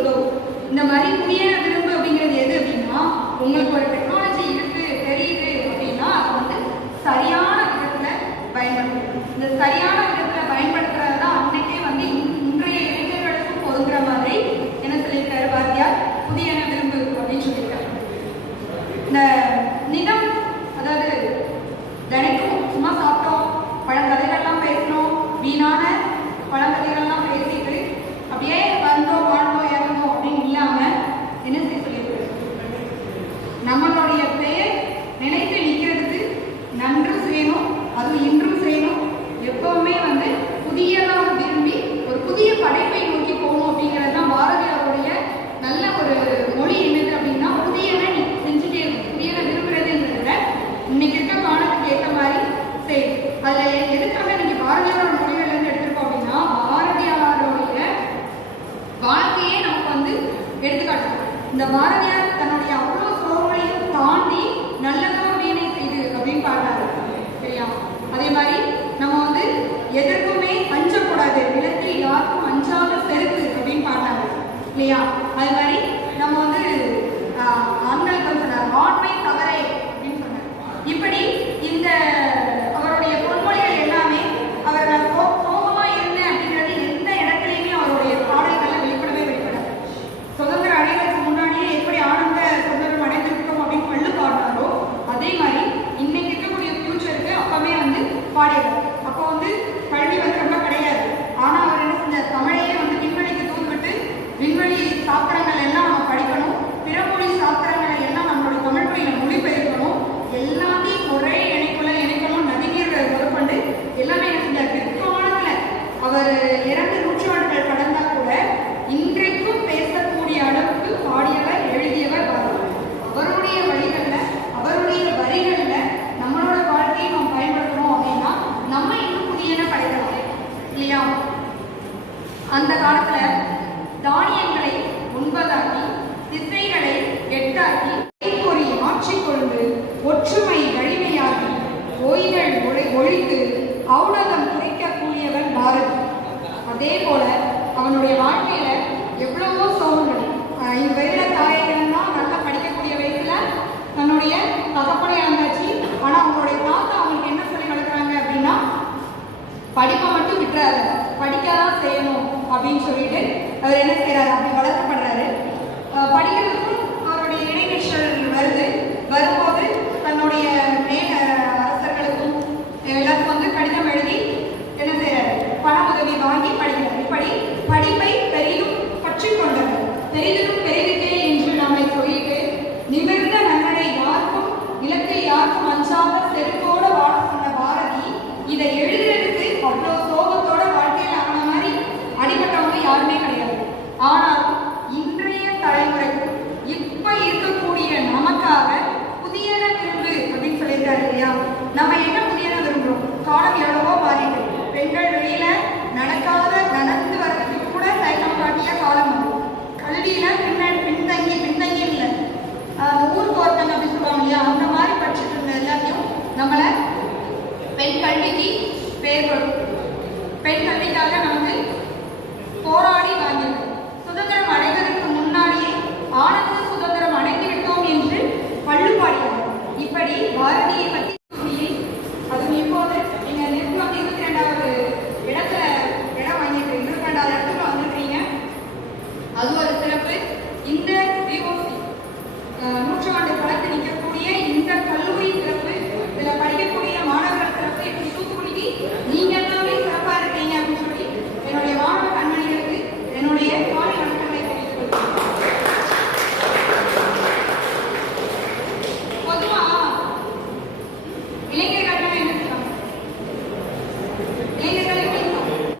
உதவும். இந்த மாதிரி புதிய விரும்பு அப்படிங்கிறது எது அப்படின்னா, உங்களுக்கு ஒரு டெக்னாலஜி இருக்கு தெரியுது அப்படின்னா அதை வந்து சரியான விதத்துல பயன்படுத்தணும். இந்த சரியான விதத்துல பயன்படுத்துறது தான் அன்னைக்கே வந்து இன்றைய இளைஞர்களுக்கும் பொருந்துற மாதிரி என்ன சொல்லியிருக்காரு பாரதியார், புதிய விரும்பு அப்படின்னு சொல்லியிருக்காரு. இந்த நிதம், அதாவது தினைக்கும் சும்மா சாப்பிட்டோம், பழங்கதைகள்லாம் பேசணும், வீணான பழங்கதைகள்லாம் பேசிட்டு அப்படியே வந்தோம் வாழ்ந்தோம் இறந்தோம் அப்படின்னு இல்லாம என்ன செய்ய சொல்லியிருக்காரு, நம்மளுடைய பெயர் நிலைத்து நிற்கிறதுக்கு நன்றும் செய்யணும், அதுவும் இன்றும் செய்யணும். எப்பவுமே வந்து புதியதாக விரும்பி ஒரு புதிய படைப்பை நோக்கி போகணும் அப்படிங்கிறது தான் பாரதியாருடைய நல்ல ஒரு மொழி. என்னது அப்படின்னா, புதியவை நீ செஞ்சுட்டே இருக்கும். புதியவை விரும்புறதுங்கிறத இன்னைக்கு இருக்க காலத்துக்கு ஏற்ற மாதிரி சரி. அதுல எதுக்காக நீங்க பாரதியாரோட மொழிகள் இருந்து எடுத்திருக்கோம் அப்படின்னா, பாரதியாருடைய வாழ்க்கையே நமக்கு வந்து எடுத்துக்காட்டும். இந்த பாரதியார் தன்னுடைய அவ்வளோ சோகங்களையும் தாண்டி நல்லதோ வீணை செய்து அப்படின்னு பாடுறாரு சரியா. அதே மாதிரி நம்ம வந்து எதற்குமே அஞ்சக்கூடாது, நிலத்தில் யாருக்கும் அஞ்சாத செருக்கு அப்படின்னு பாடுறாங்க இல்லையா. அதே மாதிரி நம்ம வந்து ஆண்கள் சொன்னார் ஆண்மை தவறே அப்படின்னு சொன்னார். இப்படி இந்த அவருடைய பொன்மொழிகள் எல்லாமே அவர் நான் சோகமா இருந்தேன் அப்படிங்கிறது எந்த இடத்துலையுமே அவருடைய பாடல்கள்ல வெளிப்படாது. சுதந்திரம் அடைவதற்கு முன்னாடியே எப்படி ஆனந்த சுதந்திரம் அடைந்திருக்கோம் அப்படின்னு பள்ளு பாடினாரோ அதே மாதிரி இன்னைக்கு இருக்கக்கூடிய ஃபியூச்சருக்கு அப்பவே வந்து பாடியவர். அப்போ வந்து கல்வி வந்து ரொம்ப கிடையாது. ஆனா அவர் என்ன செஞ்சார், தமிழையே வந்து விண்வெளிக்கு தூக்கிட்டு விண்வெளி சாஸ்திரங்கள் எல்லாம் நம்ம படிக்கணும், பிறமொழி சாஸ்திரங்களை எல்லாம் நம்மளுடைய தமிழ் மொழியில மொழிபெயர்க்கணும், எல்லாத்தையும் ஒரே இணைக்கணும், நதிநீர் முதற்கொண்டு எல்லாமே என்ன செஞ்சார். பிற்காலத்துல அவர் 2 நூற்றாண்டுகள் கடந்தா கூட இன்றைக்கும் பேசக்கூடிய அளவுக்கு பாடியவர் எழுதியவர் பாரதியார். அவருடைய வழிகள்ல அவருடைய வரிகள்ல நம்மளோட வாழ்க்கையை நாம் பயன்படுத்தணும் அப்படின்னா நம்ம இன்னும் புதியன படைக்கலாம் இல்லையா. அந்த காலத்துல தானியங்களை 9ஆக்கி திசைகளை 8ஆக்கி பொறி ஆட்சி கொண்டு ஒற்றுமை வலிமையாகி ஓய்கள் ஒழித்து ஔடதம் குறைக்கக்கூடியவன் பாரதி. அதே போல அவனுடைய வாழ்க்கையில எவ்வளவோ சோகங்கள், இந்த வயதுல தாயகன் தான் நல்லா படிக்கக்கூடிய வயசுல தன்னுடைய தகப்பனை இழந்தாச்சு. ஆனா அவங்களுடைய தாத்தா அவங்களுக்கு என்ன சொல்லி வளர்க்குறாங்க அப்படின்னா, படிப்பை மட்டும் விட்டுறாரு, படிக்கதான் செய்யணும் அப்படின்னு சொல்லிட்டு அவர் என்ன செய்யறாரு, அப்படி வளர்க்கப்படுறாரு. படிக்கிறதுக்கும் அவருடைய இடைநிற்றல் வரும்போது தன்னுடைய மேல அரசர்களுக்கும் எல்லாத்துக்கும் வந்து கடிதம் எழுதி என்ன செய்யறாரு, பண உதவி வாங்கி படிக்கிறார். இப்படி படிப்பை பெரிதும் பற்றி கொண்டவர். பெரிதும் பெரிதுக்கே என்று நம்மை சொல்லிட்டு நிமிர்ந்த நன்னடை யாருக்கும் நிலத்தில் யாருக்கும் அஞ்சாத செருக்கோட வாழ சொன்ன பாரதி இதை எழுதுறதுக்கு அவ்வளோ சோகத்தோட வாழ்க்கையில் ஆன மாதிரி அடிபட்டவங்க யாருமே கிடையாது. ஆனால் இன்றைய தலைமுறைக்கு இப்ப இருக்கக்கூடிய நமக்காக புதியன விரும்பு அப்படின்னு சொல்லியிருக்காரு இல்லையா. நம்ம என்ன புதியன விரும்புறோம், காலம் எவ்வளவோ மாறிட்டு, பெண்கள் வெளியில நடந்து வர்றதுக்கு கூட சைக்கிள் காட்டிய காலம் வரும். கல்வியில பின்தங்கி இல்லை, ஊருக்கு ஒருத்தங்க அப்படி சொல்லுவாங்க இல்லையா, அந்த மாதிரி படிச்சுட்டு இருந்த எல்லாத்தையும் நம்மளை பெண் கல்விக்கு பேர் கொடுக்கும். பெண் கல்விக்காக நமக்கு போராடி வாங்கியிருக்கோம். சுதந்திரம் அடைவதற்கு முன்னாடியே ஆனந்த சுதந்திரம் அடைந்துவிட்டோம் என்று பள்ளுப்பாடினார். இப்படி பாரதியை பற்றி அதுவும் இப்போது நீங்க நெருக்கம் 22வது இடத்துல இடம் வாங்கிட்டு 22வது இடத்துல வந்துருக்கீங்க. அது ஒரு